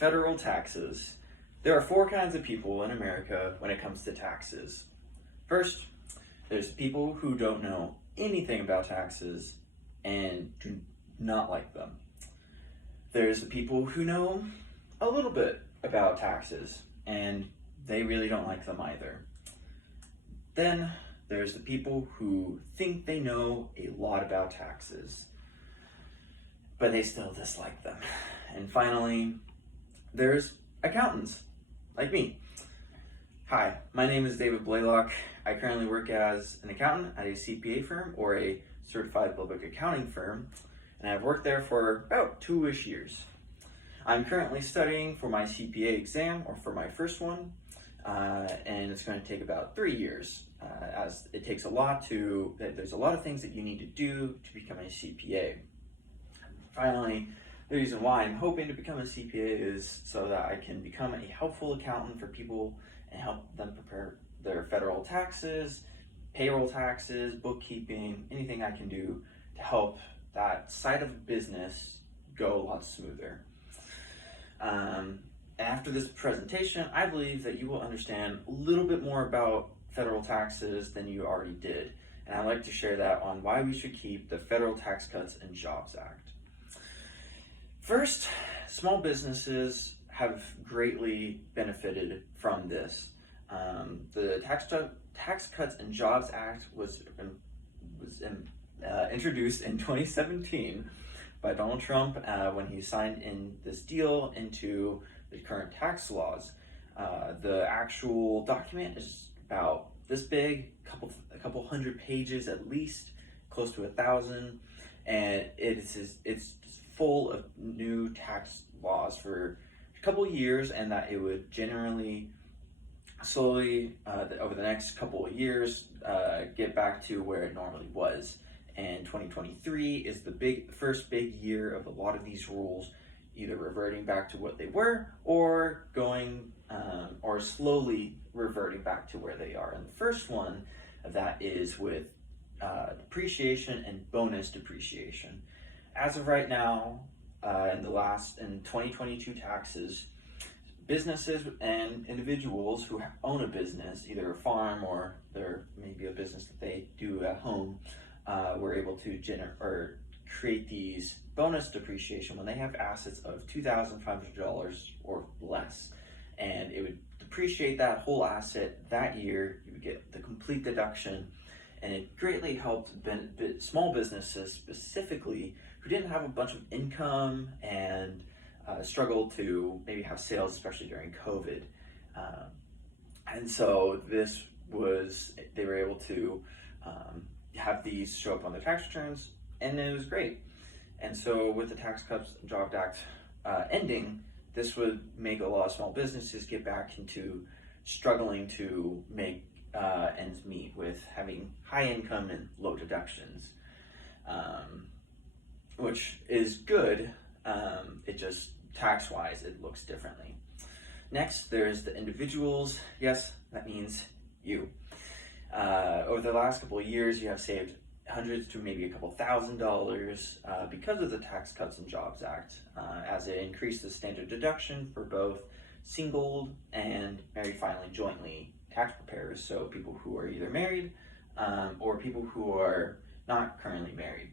Federal taxes. There are four kinds of people in America when it comes to taxes. First, there's people who don't know anything about taxes and do not like them. There's the people who know a little bit about taxes and they really don't like them either. Then there's the people who think they know a lot about taxes, but they still dislike them. And finally, there's accountants, like me. Hi, my name is David Blaylock. I currently work as an accountant at a CPA firm or a certified public accounting firm, and I've worked there for about 2-ish years. I'm currently studying for my CPA exam, or for my first one, and it's going to take about 3 years, as it takes there's a lot of things that you need to do to become a CPA. Finally, the reason why I'm hoping to become a CPA is so that I can become a helpful accountant for people and help them prepare their federal taxes, payroll taxes, bookkeeping, anything I can do to help that side of business go a lot smoother. After this presentation, I believe that you will understand a little bit more about federal taxes than you already did. And I'd like to share that on why we should keep the Federal Tax Cuts and Jobs Act. First, small businesses have greatly benefited from this. The Tax Cuts and Jobs Act was introduced in 2017 by Donald Trump when he signed in this deal into the current tax laws. The actual document is about this big, a couple hundred pages at least, close to 1,000, and it's full of new tax laws for a couple years, and that it would generally slowly over the next couple of years get back to where it normally was. And 2023 is the first big year of a lot of these rules either reverting back to what they were or going or slowly reverting back to where they are. And the first one of that is with depreciation and bonus depreciation. As of right now, in 2022 taxes, businesses and individuals who own a business, either a farm or there may be a business that they do at home, were able to create these bonus depreciation when they have assets of $2,500 or less, and it would depreciate that whole asset that year. You would get the complete deduction, and it greatly helped small businesses specifically who didn't have a bunch of income and struggled to maybe have sales, especially during COVID. And so they were able to have these show up on their tax returns, and it was great. And so with the Tax Cuts and Jobs Act ending, this would make a lot of small businesses get back into struggling to make ends meet with having high income and low deductions, which is good. It just tax-wise, it looks differently. Next, there's the individuals. Yes, that means you. Over the last couple of years, you have saved hundreds to maybe a couple $1,000s because of the Tax Cuts and Jobs Act, as it increased the standard deduction for both single and married filing jointly tax preparers, so people who are either married or people who are not currently married.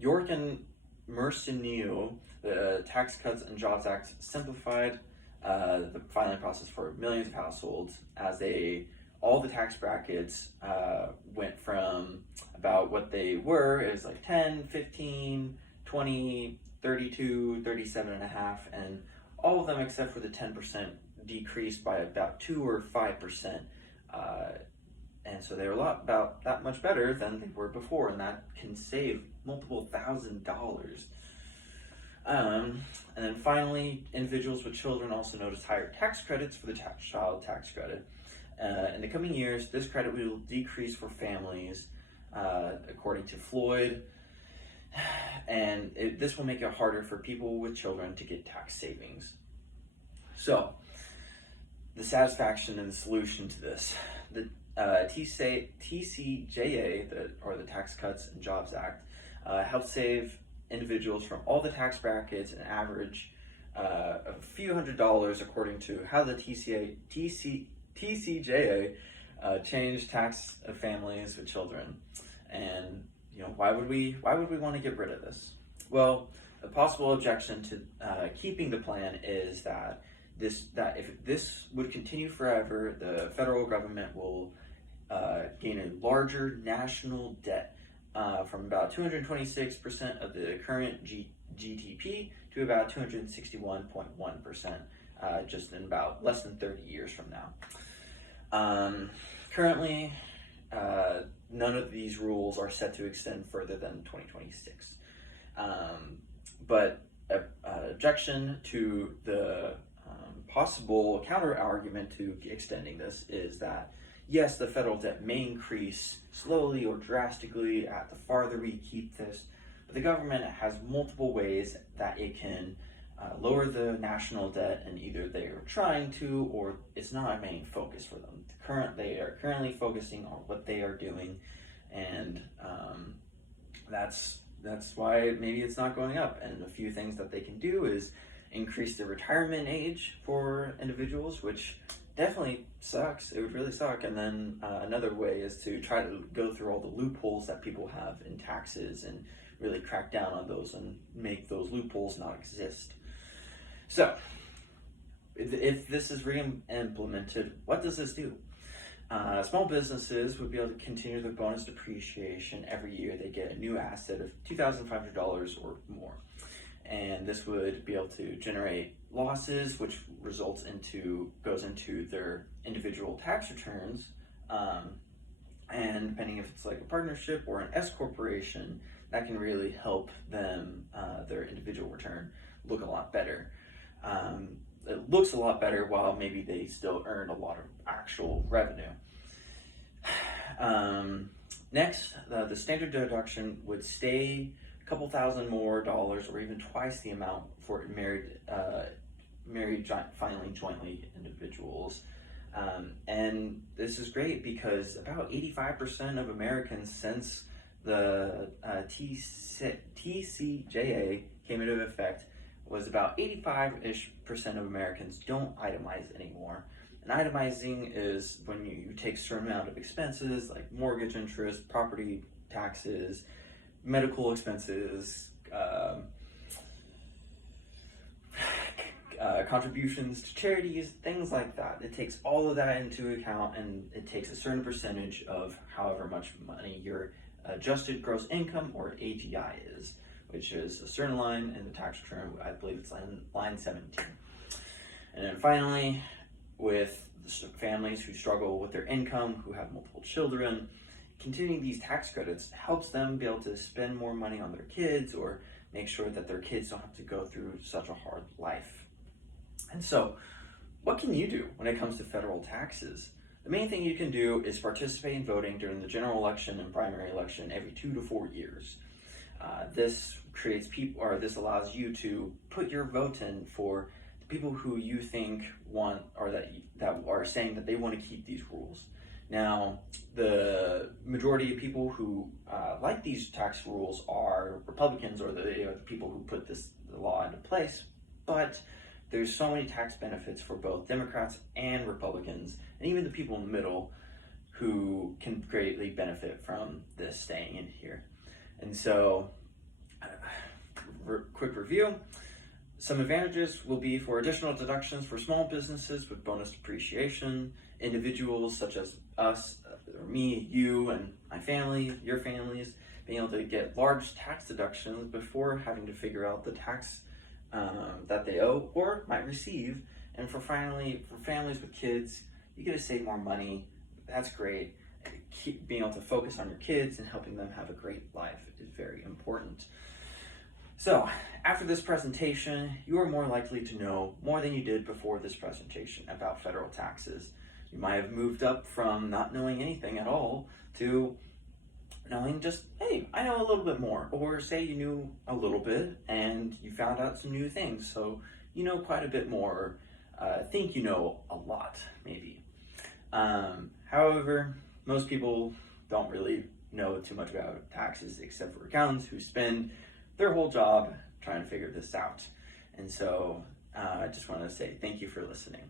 York and Mercenio, the Tax Cuts and Jobs Act simplified the filing process for millions of households, as all the tax brackets went from about what they were, it was like 10, 15, 20, 32, 37 and a half, and all of them except for the 10% decreased by about 2 or 5%. And so they were about that much better than they were before, and that can save multiple $1,000s. And then finally, individuals with children also noticed higher tax credits for the child tax credit. In the coming years, this credit will decrease for families, according to Floyd, and this will make it harder for people with children to get tax savings. So, the satisfaction and the solution to this. The TCJA, or the Tax Cuts and Jobs Act, helped save individuals from all the tax brackets an average of a few $100s, according to how the TCJA changed tax of families with children. And why would we want to get rid of this? Well, a possible objection to keeping the plan is that if this would continue forever, the federal government will gain a larger national debt from about 226% of the current GDP to about 261.1%, just in about less than 30 years from now. Currently, none of these rules are set to extend further than 2026. But objection to the possible counter argument to extending this is that, yes, the federal debt may increase slowly or drastically at the farther we keep this, but the government has multiple ways that it can lower the national debt, and either they are trying to, or it's not a main focus for them. They are currently focusing on what they are doing, and that's why maybe it's not going up. And a few things that they can do is increase the retirement age for individuals, which definitely sucks. It would really suck. And then another way is to try to go through all the loopholes that people have in taxes and really crack down on those and make those loopholes not exist. So, if this is re-implemented, what does this do? Small businesses would be able to continue their bonus depreciation every year. They get a new asset of $2,500 or more. And this would be able to generate losses, which goes into their individual tax returns. And depending if it's like a partnership or an S corporation, that can really help them, their individual return, look a lot better. It looks a lot better while maybe they still earn a lot of actual revenue. Next, the standard deduction would stay a couple thousand more dollars, or even twice the amount for married filing jointly individuals. And this is great because about 85% of Americans, since the TCJA came into effect, was about 85-ish% of Americans don't itemize anymore. And itemizing is when you take a certain amount of expenses like mortgage interest, property taxes, medical expenses, contributions to charities, things like that. It takes all of that into account, and it takes a certain percentage of however much money your adjusted gross income, or AGI, is, which is a certain line in the tax return. I believe it's line 17. And then finally, with families who struggle with their income, who have multiple children, continuing these tax credits helps them be able to spend more money on their kids, or make sure that their kids don't have to go through such a hard life. And so, what can you do when it comes to federal taxes? The main thing you can do is participate in voting during the general election and primary election every 2 to 4 years. This allows you to put your vote in for the people who you think want, or that are saying that they want to keep these rules. Now, the majority of people who like these tax rules are Republicans, or the people who put the law into place, but there's so many tax benefits for both Democrats and Republicans, and even the people in the middle, who can greatly benefit from this staying in here. And so, quick review. Some advantages will be for additional deductions for small businesses with bonus depreciation, individuals such as us, or me, you, and my family, your families, being able to get large tax deductions before having to figure out the tax that they owe or might receive. And for families with kids, you get to save more money. That's great. Being able to focus on your kids and helping them have a great life is very important. So, after this presentation, you are more likely to know more than you did before this presentation about federal taxes. You might have moved up from not knowing anything at all to knowing just, hey, I know a little bit more. Or say you knew a little bit and you found out some new things, so you know quite a bit more, or think you know a lot, maybe. However, most people don't really know too much about taxes, except for accountants who spend their whole job trying to figure this out. And so I just wanted to say thank you for listening.